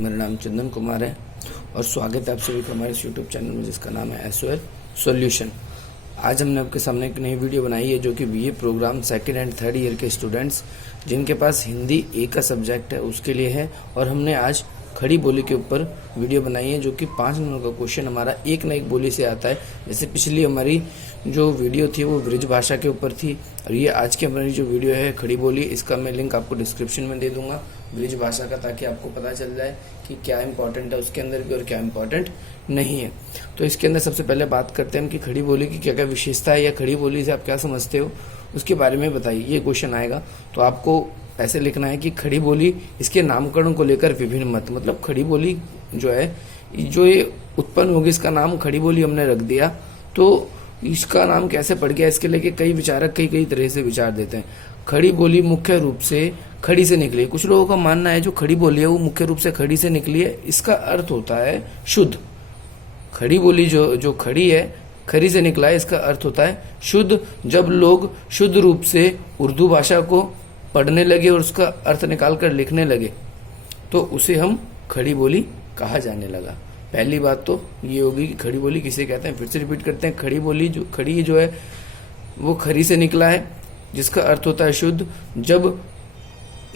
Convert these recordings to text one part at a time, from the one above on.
मेरा नाम चंदन कुमार है और स्वागत है आप सभी का हमारे यूट्यूब चैनल में जिसका नाम है SOL सॉल्यूशन। आज हमने आपके सामने एक नई वीडियो बनाई है जो कि BA programme second and third year के स्टूडेंट्स जिनके पास हिंदी ए का सब्जेक्ट है उसके लिए है। और हमने आज खड़ी बोली के ऊपर वीडियो बनाई है जो कि 5 नंबर का क्वेश्चन हमारा एक न एक बोली से आता है। जैसे पिछली हमारी जो वीडियो थी वो ब्रिज भाषा के ऊपर थी और ये आज की हमारी जो वीडियो है खड़ी बोली, इसका मैं लिंक आपको डिस्क्रिप्शन में दे दूंगा ब्रिज भाषा का, ताकि आपको पता चल जाए कि क्या इंपॉर्टेंट है उसके अंदर भी और क्या इंपॉर्टेंट नहीं है। तो इसके अंदर सबसे पहले बात करते हैं कि खड़ी बोली की क्या क्या विशेषता है या खड़ी बोली से आप क्या समझते हो उसके बारे में बताइए। ये क्वेश्चन आएगा तो आपको ऐसे लिखना है कि खड़ी बोली इसके नामकरण को लेकर विभिन्न मत, मतलब खड़ी बोली जो है जो ये उत्पन्न होगी इसका नाम खड़ी बोली हमने रख दिया तो इसका नाम कैसे पड़ गया, इसके लेके कई विचारक कई तरह से विचार देते हैं। खड़ी बोली मुख्य रूप से खड़ी से निकली है। कुछ लोगों का मानना है जो खड़ी बोली है वो मुख्य रूप से खड़ी से निकली है। इसका अर्थ होता है शुद्ध। खड़ी बोली जो खड़ी है खड़ी से निकला है, इसका अर्थ होता है शुद्ध। जब लोग शुद्ध रूप से उर्दू भाषा को पढ़ने लगे और उसका अर्थ निकाल कर लिखने लगे तो उसे हम खड़ी बोली कहा जाने लगा। पहली बात तो ये होगी कि खड़ी बोली किसे कहते हैं। फिर से रिपीट करते हैं, खड़ी बोली जो खड़ी जो है वो खड़ी से निकला है जिसका अर्थ होता है शुद्ध। जब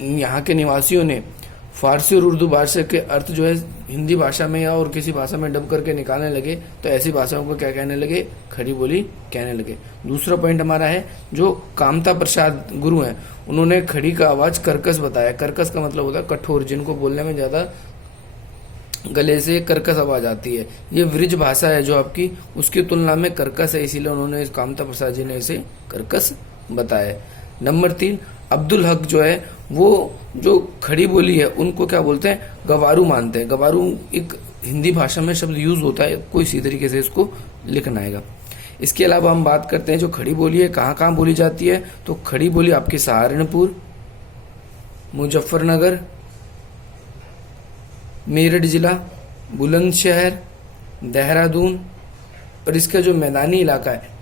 यहाँ के निवासियों ने फारसी और उर्दू भाषा के अर्थ जो है हिंदी भाषा में या और किसी भाषा में डब करके निकालने लगे तो ऐसी भाषाओं को क्या कहने लगे, खड़ी बोली कहने लगे। दूसरा पॉइंट हमारा है जो कामता प्रसाद गुरु हैं उन्होंने खड़ी का आवाज कर्कश बताया। कर्कश का मतलब होता है कठोर, जिनको बोलने में ज्यादा गले से कर्कश आवाज आती है। ये ब्रिज भाषा है जो आपकी उसकी तुलना में कर्कश है, इसीलिए उन्होंने कामता प्रसाद जी ने इसे कर्कश बताया। नंबर 3, अब्दुल हक जो है वो जो खड़ी बोली है उनको क्या बोलते हैं, गवारू मानते हैं। गवारू एक हिंदी भाषा में शब्द यूज होता है, कोई इसी तरीके से इसको लिखना आएगा। इसके अलावा हम बात करते हैं जो खड़ी बोली है कहाँ कहाँ बोली जाती है, तो खड़ी बोली आपके सहारनपुर, मुजफ्फरनगर, मेरठ जिला, बुलंदशहर, देहरादून और इसका जो मैदानी इलाका है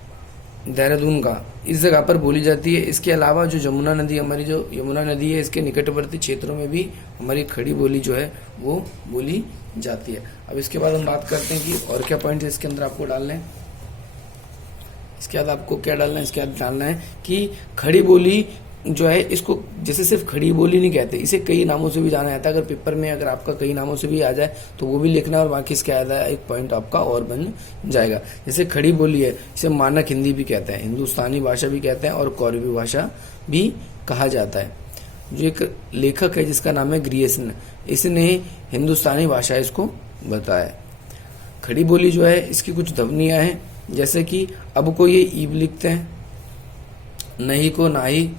देहरादून का, इस जगह पर बोली जाती है। इसके अलावा जो यमुना नदी हमारी जो यमुना नदी है इसके निकटवर्ती क्षेत्रों में भी हमारी खड़ी बोली जो है वो बोली जाती है। अब इसके बाद हम बात करते हैं कि और क्या पॉइंट है इसके अंदर आपको डालना है। इसके बाद आपको क्या डालना है, इसके बाद डालना है कि खड़ी बोली जो है इसको जैसे सिर्फ खड़ी बोली नहीं कहते, इसे कई नामों से भी जाना जाता है। अगर पेपर में अगर आपका कई नामों से भी आ जाए तो वो भी लिखना और बाकी इसके आ जाए एक पॉइंट आपका और बन जाएगा। जैसे खड़ी बोली है इसे मानक हिंदी भी कहते हैं, हिंदुस्तानी भाषा भी कहते हैं और कौरवी भाषा भी कहा जाता है। जो एक लेखक है जिसका नाम है ग्रियर्सन, इसने हिंदुस्तानी भाषा इसको बताया। खड़ी बोली जो है इसकी कुछ ध्वनियां हैं जैसे कि अब को ये ईब लिखते हैं, नहीं को नाही,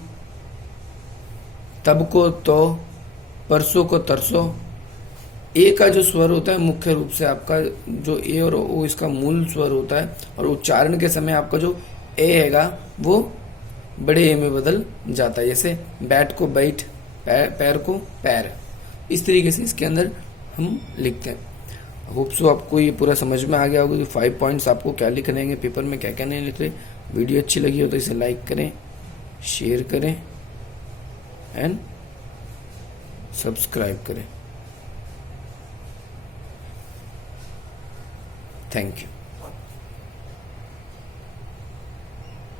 तब को तो, परसों को तरसों। ए का जो स्वर होता है मुख्य रूप से आपका जो ए और ओ इसका मूल स्वर होता है और उच्चारण के समय आपका जो ए हैगा वो बड़े ए में बदल जाता है। जैसे बैट को बैठ, पैर को पैर, इस तरीके से इसके अंदर हम लिखते हैं। होप सो आपको ये पूरा समझ में आ गया होगा कि 5 पॉइंट्स आपको क्या लिखने हैं पेपर में, क्या क्या नहीं लिख रहे। वीडियो अच्छी लगी हो तो इसे लाइक करें, शेयर करें एंड सब्सक्राइब करें। Thank you.